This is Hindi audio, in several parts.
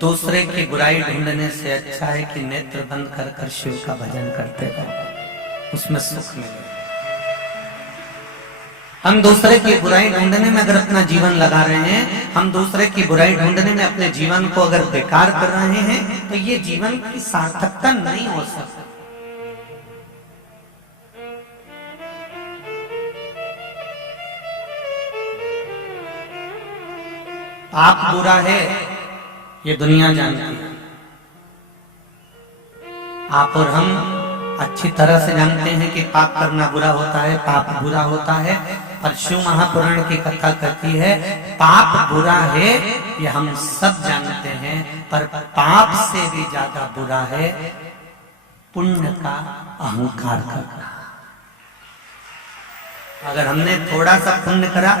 दूसरे की बुराई ढूंढने से अच्छा है कि नेत्र बंद कर कर शिव का भजन करते रहो, उसमें सुख मिले। हम दूसरे की बुराई ढूंढने में अगर अपना जीवन लगा रहे हैं, हम दूसरे की बुराई ढूंढने में अपने जीवन को अगर बेकार कर रहे हैं, तो ये जीवन की सार्थकता नहीं हो सकती। पाप बुरा है ये दुनिया जानती है, आप और हम अच्छी तरह से जानते हैं कि पाप करना बुरा होता है, पाप बुरा होता है। पर शिव महापुराण की कथा कहती है पाप बुरा है ये हम सब जानते हैं, पर पाप से भी ज्यादा बुरा है पुण्य का अहंकार करना। अगर हमने थोड़ा सा पुण्य करा,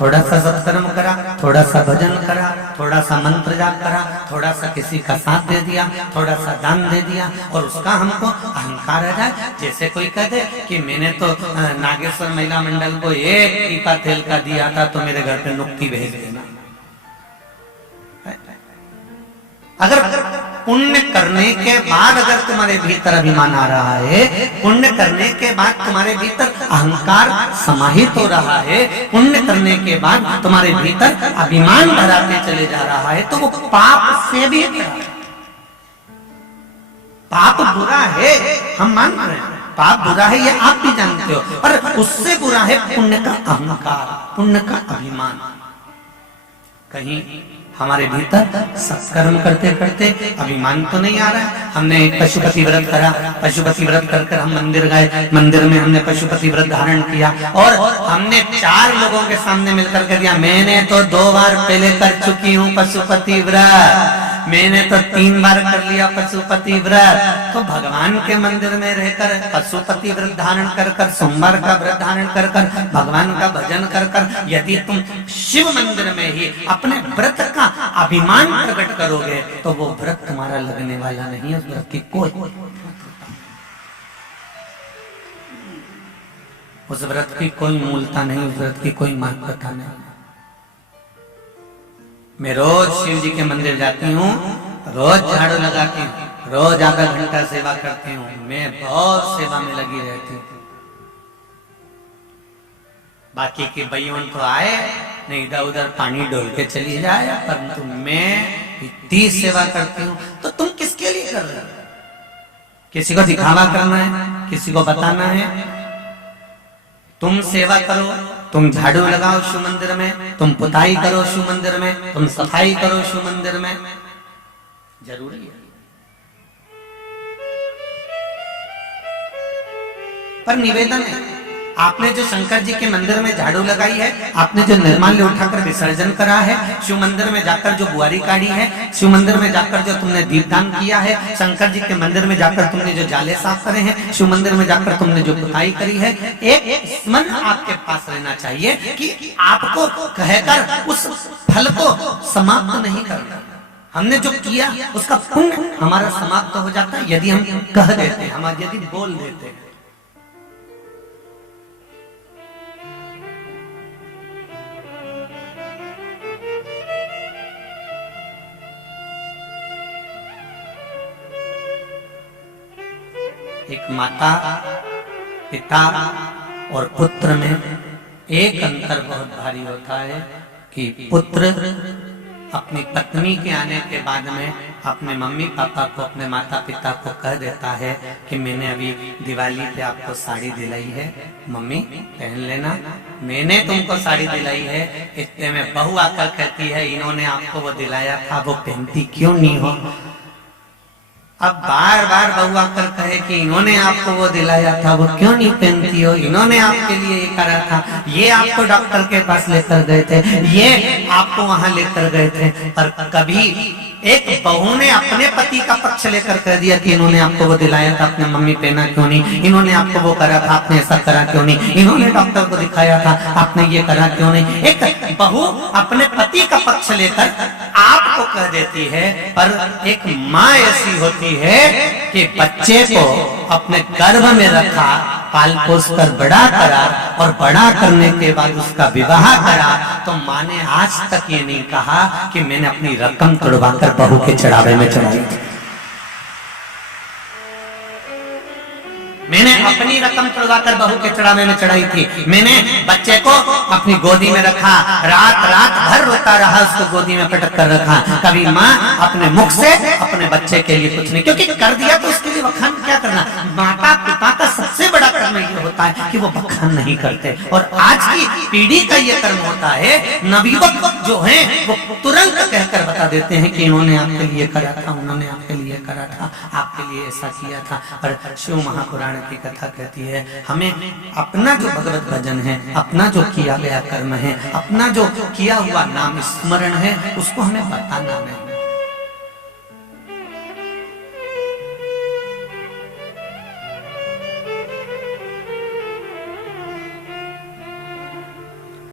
थोड़ा सा सत्कर्म करा, थोड़ा सा भजन करा, थोड़ा सा मंत्र जाप करा, थोड़ा सा किसी का साथ दे दिया, थोड़ा सा दान दे दिया, और उसका हमको अहंकार आ जाए, जैसे कोई कह दे कि मैंने तो नागेश्वर महिला मंडल को एक टीपा तेल का दिया था तो मेरे घर पे नुक्ति भेज देना। अगर पुण्य करने के बाद अगर तुम्हारे भीतर अभिमान आ रहा है, पुण्य करने के बाद तुम्हारे भीतर अहंकार समाहित हो रहा है, पुण्य करने के बाद तुम्हारे भीतर अभिमान भराते चले जा रहा है, तो वो पाप से भी पाप बुरा है, हम मान रहे हैं पाप बुरा है, ये आप भी जानते हो, पर उससे बुरा है पुण्य का अहंकार, पुण्य का अभिमान। कहीं हमारे भीतर सत्कर्म करते करते अभिमान तो नहीं आ रहा है। हमने पशुपति व्रत करा, पशुपति व्रत कर हम मंदिर गए, मंदिर में हमने पशुपति व्रत धारण किया और हमने 4 लोगों के सामने मिलकर कर दिया, मैंने तो 2 बार पहले कर चुकी हूँ पशुपति व्रत, मैंने तो 3 बार कर लिया पशुपति व्रत। तो भगवान के मंदिर में रहकर पशुपति व्रत धारण कर कर, सोमवार का व्रत धारण कर कर, भगवान का भजन कर कर, यदि तुम शिव मंदिर में ही अपने व्रत का अभिमान प्रकट करोगे तो वो व्रत तुम्हारा लगने वाला नहीं है। उस व्रत की कोई उस व्रत की कोई मूलता नहीं, उस व्रत की कोई महत्वता नहीं। मैं रोज शिव जी के मंदिर जाती हूँ, रोज झाड़ू लगाती हूँ, रोज आधा घंटा सेवा करती हूँ, मैं बहुत सेवा में लगी रहती हूँ। बाकी के भाइयों तो आए नहीं, इधर उधर पानी डोल के चली जाए, परंतु मैं इतनी सेवा करती हूँ। तो तुम किसके लिए कर रहे हो? किसी को दिखावा करना है, किसी को बताना है? तुम सेवा करो, तुम झाड़ू लगाओ शिव मंदिर में, तुम पुताई करो शिव मंदिर में, तुम सफाई करो शिव मंदिर में, जरूरी है। पर निवेदन है, आपने जो शंकर जी के मंदिर में झाड़ू लगाई है, आपने जो निर्माल्य उठाकर विसर्जन करा है, शिव मंदिर में जाकर जो बुआरी काढ़ी है, शिव मंदिर में जाकर जो तुमने दीपदान किया है, शंकर जी के मंदिर में जाकर तुमने जो जाले साफ करे हैं, शिव मंदिर में जाकर तुमने जो पुताई करी है, एक स्मरण आपके पास रहना चाहिए कि आपको कहकर उस फल को समाप्त नहीं करना। हमने जो किया उसका पुण्य हमारा समाप्त हो जाता है यदि हम कह देते हैं, हम यदि बोल देते हैं। एक माता, पिता और पुत्र में एक अंतर बहुत भारी होता है कि पुत्र अपनी पत्नी के आने के बाद में अपने मम्मी पापा को, अपने माता पिता को कह देता है कि मैंने अभी दिवाली पे आपको साड़ी दिलाई है, मम्मी पहन लेना, मैंने तुमको साड़ी दिलाई है। इतने में बहू आकर कहती है इन्होंने आपको वो दिलाया था, वो पहनती क्यों नहीं हो? अब बार बार बहू आकर कहे कि इन्होंने आपको वो दिलाया था, वो क्यों नहीं पहनती हो? इन्होंने आपके लिए ये करा था, ये आपको डॉक्टर के पास लेकर गए थे, ये आपको वहां लेकर गए थे। पर कभी एक बहू ने अपने पति का पक्ष लेकर कह दिया कि इन्होंने आपको वो दिलाया था, अपने मम्मी पहना क्यों नहीं? इन्होंने आपको वो करा था, आपने ऐसा करा क्यों नहीं? इन्होंने डॉक्टर को दिखाया था, आपने ये करा क्यों नहीं? एक बहू अपने पति का पक्ष लेकर आपको कह देती है, पर एक माँ ऐसी होती है कि बच्चे को अपने गर्भ में रखा पाल पोस कर बड़ा करा और बड़ा करने के बाद उसका विवाह करा, तो माँ ने आज तक ये नहीं कहा कि मैंने अपनी रकम तुड़वाकर बहू के चढ़ावे में चढ़ाई थी। मैंने अपनी रकम तुड़वाकर बहू के चढ़ावे में चढ़ाई थी। मैंने बच्चे को अपनी गोदी में रखा, रात रात भर रोता रहा, उसको गोदी में पटक कर रखा। कभी माँ अपने मुख से अपने बच्चे के लिए कुछ नहीं, क्योंकि कर दिया तो उसके लिए बखान क्या करना। माता पिता का सबसे बड़ा कर्म ये होता है कि वो बखान नहीं करते। और आज की पीढ़ी का ये कर्म होता है, नवयुवक जो है वो तुरंत कहकर बता देते हैं कि इन्होंने आपके लिए करा था, उन्होंने आपके लिए करा था, आपके लिए ऐसा किया था। पर शिव महापुराण की कथा कहती है हमें अपना जो भगवत भजन है, अपना जो किया गया कर्म है, अपना जो किया हुआ नाम स्मरण है, उसको हमें बताना नहीं।